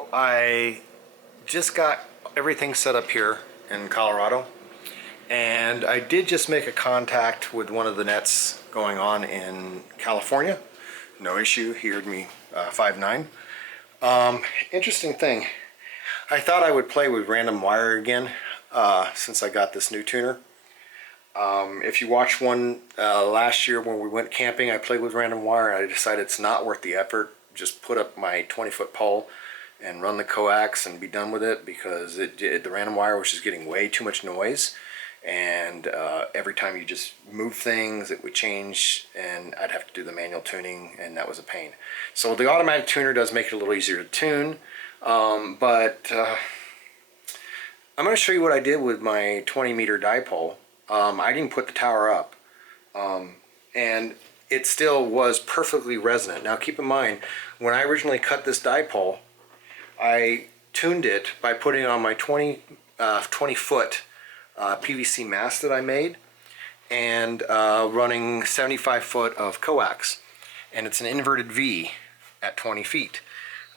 So I just got everything set up here in Colorado, and I did just make a contact with one of the nets going on in California. No issue, he heard me 5.9. Interesting thing, I thought I would play with random wire again since I got this new tuner. If you watched one last year when we went camping, I played with random wire and I decided it's not worth the effort. Just put up my 20-foot pole and run the coax and be done with it, because the random wire was just getting way too much noise, and every time you just move things it would change and I'd have to do the manual tuning, and that was a pain. So the automatic tuner does make it a little easier to tune, but I'm going to show you what I did with my 20-meter dipole. I didn't put the tower up, and it still was perfectly resonant. Now keep in mind, when I originally cut this dipole, I tuned it by putting on my 20-foot PVC mast that I made, and running 75 foot of coax, and it's an inverted V at 20 feet.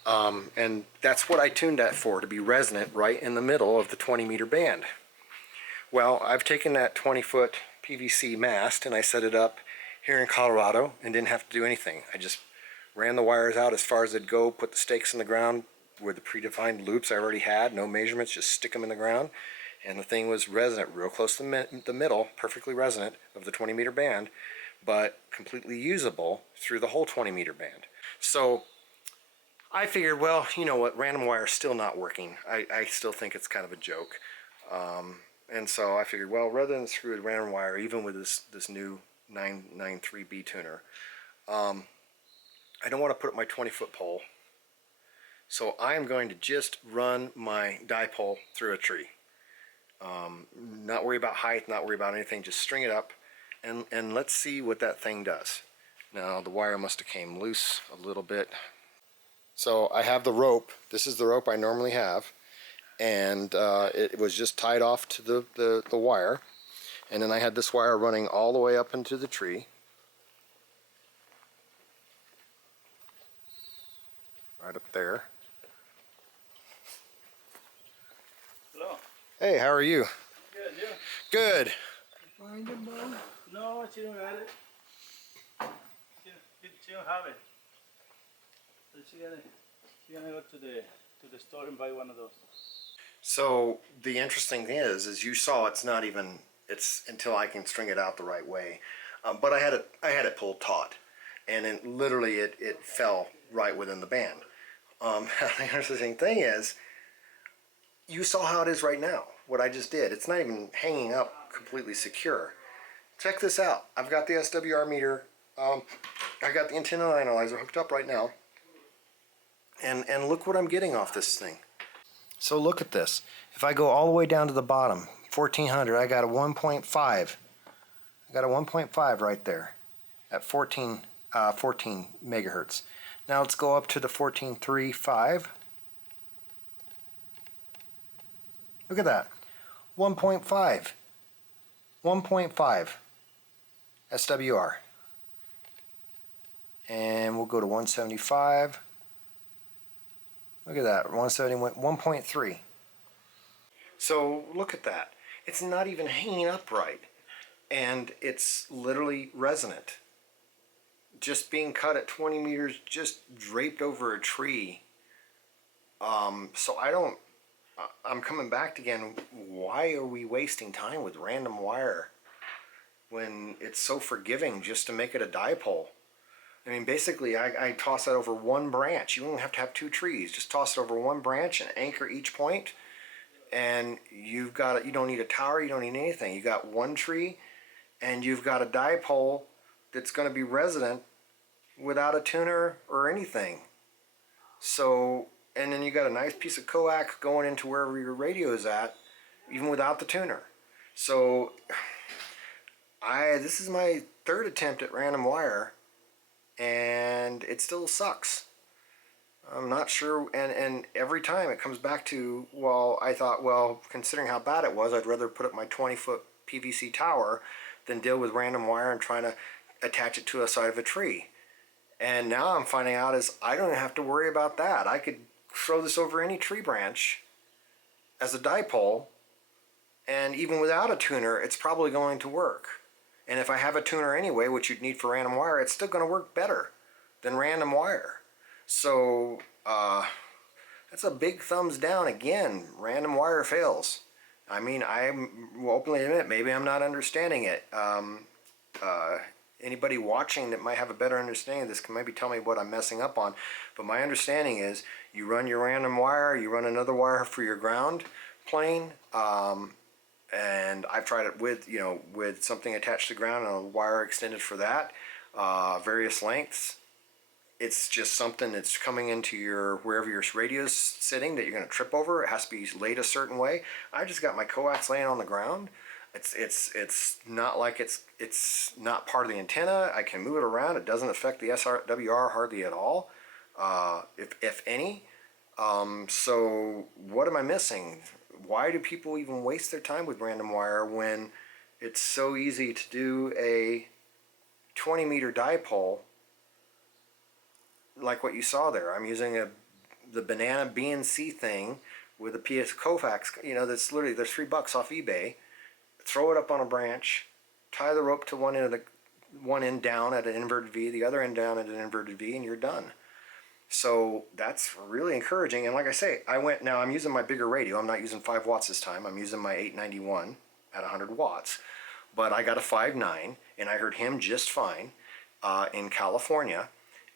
And that's what I tuned that for, to be resonant right in the middle of the 20-meter band. Well, I've taken that 20-foot PVC mast and I set it up here in Colorado and didn't have to do anything. I just ran the wires out as far as they'd go, put the stakes in the ground with the predefined loops I already had, no measurements, just stick them in the ground, and the thing was resonant real close to the middle, perfectly resonant of the 20-meter band, but completely usable through the whole 20-meter band. So I figured, well, you know what, random wire is still not working. I still think it's kind of a joke. And so I figured, well, rather than screw with random wire, even with this new 993B tuner, I don't want to put up my 20-foot pole. So I am going to just run my dipole through a tree. Not worry about height, not worry about anything, just string it up, and let's see what that thing does. Now the wire must have came loose a little bit. So I have the rope. This is the rope I normally have, and it was just tied off to the wire, and then I had this wire running all the way up into the tree, right up there. Hello. Hey, how are you? Good, you? Good. Find it, Mom? No, she don't have it. She don't have it. So she gonna go to the store and buy one of those. So the interesting thing is you saw it's not even, it's until I can string it out the right way. But I had it pulled taut, and it literally it fell right within the band. The interesting thing is, you saw how it is right now, what I just did. It's not even hanging up completely secure. Check this out. I've got the SWR meter, I got the antenna analyzer hooked up right now, and look what I'm getting off this thing. So look at this. If I go all the way down to the bottom, 1400, I got a 1.5. I got a 1.5 right there at 14 megahertz. Now let's go up to the 14.35. Look at that. 1.5. 1.5 SWR. And we'll go to 175. Look at that, 1.3. So look at that. It's not even hanging up right, and it's literally resonant. Just being cut at 20 meters, just draped over a tree. So I'm coming back again. Why are we wasting time with random wire when it's so forgiving just to make it a dipole? I mean, basically, I toss that over one branch. You don't have to have two trees. Just toss it over one branch and anchor each point, and you've got it. You don't need a tower. You don't need anything. You got one tree, and you've got a dipole that's going to be resonant without a tuner or anything. So, and then you got a nice piece of coax going into wherever your radio is at, even without the tuner. So, this is my third attempt at random wire, and it still sucks. I'm not sure, and every time it comes back to, well, I thought, well, considering how bad it was, I'd rather put up my 20-foot PVC tower than deal with random wire and trying to attach it to the side of a tree. And now I'm finding out is I don't have to worry about that. I could throw this over any tree branch as a dipole, and even without a tuner, it's probably going to work. And if I have a tuner anyway, which you'd need for random wire, it's still going to work better than random wire. So that's a big thumbs down. Again, random wire fails. I mean, I will openly admit, maybe I'm not understanding it. Anybody watching that might have a better understanding of this can maybe tell me what I'm messing up on. But my understanding is you run your random wire, you run another wire for your ground plane, and I've tried it with, you know, with something attached to the ground and a wire extended for that, various lengths. It's just something that's coming into your, wherever your radio's sitting, that you're going to trip over. It has to be laid a certain way. I just got my coax laying on the ground. It's not like it's not part of the antenna. I can move it around. It doesn't affect the SWR hardly at all, if any. So what am I missing? Why do people even waste their time with random wire when it's so easy to do a 20-meter dipole like what you saw there? I'm using the banana BNC thing with a PS Kofax, you know, that's literally, there's $3 off eBay. Throw it up on a branch, tie the rope to one end down at an inverted V, the other end down at an inverted V, and you're done. So that's really encouraging. And like I say, now I'm using my bigger radio. I'm not using 5 watts this time. I'm using my 891 at 100 watts. But I got a 5.9, and I heard him just fine in California.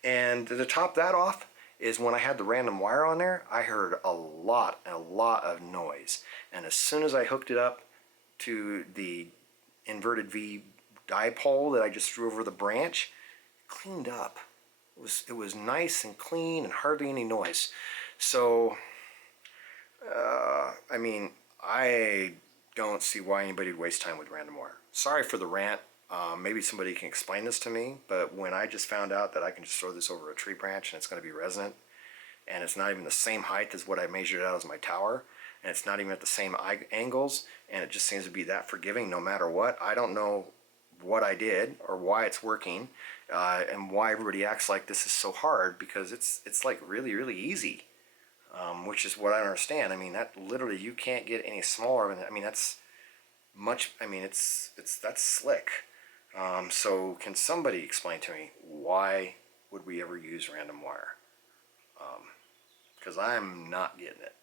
And to top that off is when I had the random wire on there, I heard a lot of noise. And as soon as I hooked it up to the inverted V dipole that I just threw over the branch, cleaned up. It was nice and clean and hardly any noise. So, I mean, I don't see why anybody would waste time with random wire. Sorry for the rant. Maybe somebody can explain this to me, but when I just found out that I can just throw this over a tree branch and it's going to be resonant, and it's not even the same height as what I measured out as my tower, and it's not even at the same angles, and it just seems to be that forgiving no matter what. I don't know what I did or why it's working, and why everybody acts like this is so hard, because it's like really easy, which is what I don't understand. I mean, that literally, you can't get any smaller than that. I mean, that's much, I mean, that's slick. So can somebody explain to me, why would we ever use random wire? Because I'm not getting it.